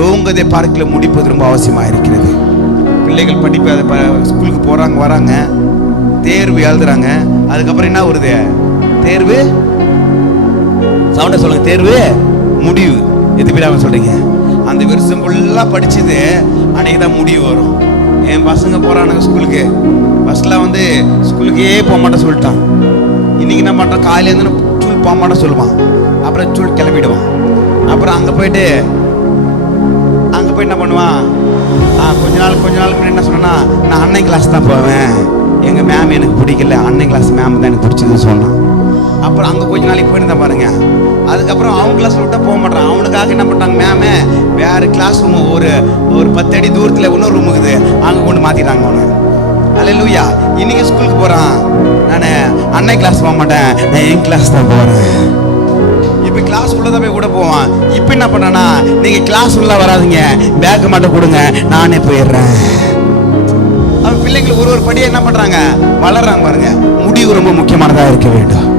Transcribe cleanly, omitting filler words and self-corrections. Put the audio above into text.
துவங்கதை பார்க்கல முடிப்பது ரொம்ப அவசியமாக இருக்கிறது. பிள்ளைகள் படிப்பு ஸ்கூலுக்கு போகிறாங்க, வராங்க, தேர்வு எழுதுறாங்க. அதுக்கப்புறம் என்ன வருது? தேர்வு சவுண்டை சொல்லுங்க. தேர்வு முடிவு. எது பேர் சொல்றீங்க? அந்த வருஷம் ஃபுல்லாக படிச்சது அன்னைக்கு தான் முடிவு வரும். என் பசங்க போகிறானுங்க ஸ்கூலுக்கு. ஃபர்ஸ்ட்லாம் வந்து ஸ்கூலுக்கே போக மாட்டேன் சொல்லிட்டான். இன்னைக்கு என்ன பண்ணுறான்? காலையிலேருந்து ஸ்கூல் போக மாட்டேன் சொல்லுவான். அப்புறம் ஸ்கூல் கிளம்பிடுவான். அப்புறம் அங்கே போயிட்டு என்ன பண்ணுவான்? கொஞ்ச நாள் முன்னாடி என்ன சொன்னா, நான் அன்னை கிளாஸ் தான் போவேன், எங்கள் மேம் எனக்கு பிடிக்கல, அன்னை கிளாஸ் மேம் தான் எனக்கு பிடிச்சதுன்னு சொன்னான். அப்புறம் அங்கே கொஞ்ச நாளைக்கு போயிருந்தான் பாருங்க. அதுக்கப்புறம் அவங்க கிளாஸ் விட்டா போக மாட்டான். அவனுக்காக என்ன பண்ணுறாங்க? மேமே வேறு கிளாஸ் ரூம் ஒரு 10 அடி தூரத்தில் இன்னொரு ரூம் இருக்குது, அங்கே கொண்டு மாற்றிட்டாங்க அவனு. அல்லேலூயா. இன்னைக்கு ஸ்கூலுக்கு போகிறான். நான் அன்னை கிளாஸ் போக மாட்டேன், நான் என் கிளாஸ் தான் போகிறேன். இப்போ கிளாஸ் உள்ள தான் போய் கூட போவான். இப்போ என்ன பண்ணனா, நீங்கள் கிளாஸ் உள்ள வராதிங்க, பேக்கு மட்டும் கொடுங்க, நானே போயிடுறேன். அவன் பிள்ளைங்களுக்கு ஒரு படியை என்ன பண்ணுறாங்க? வளர்றாங்க பாருங்க. முடிவு ரொம்ப முக்கியமானதாக இருக்க வேண்டும்.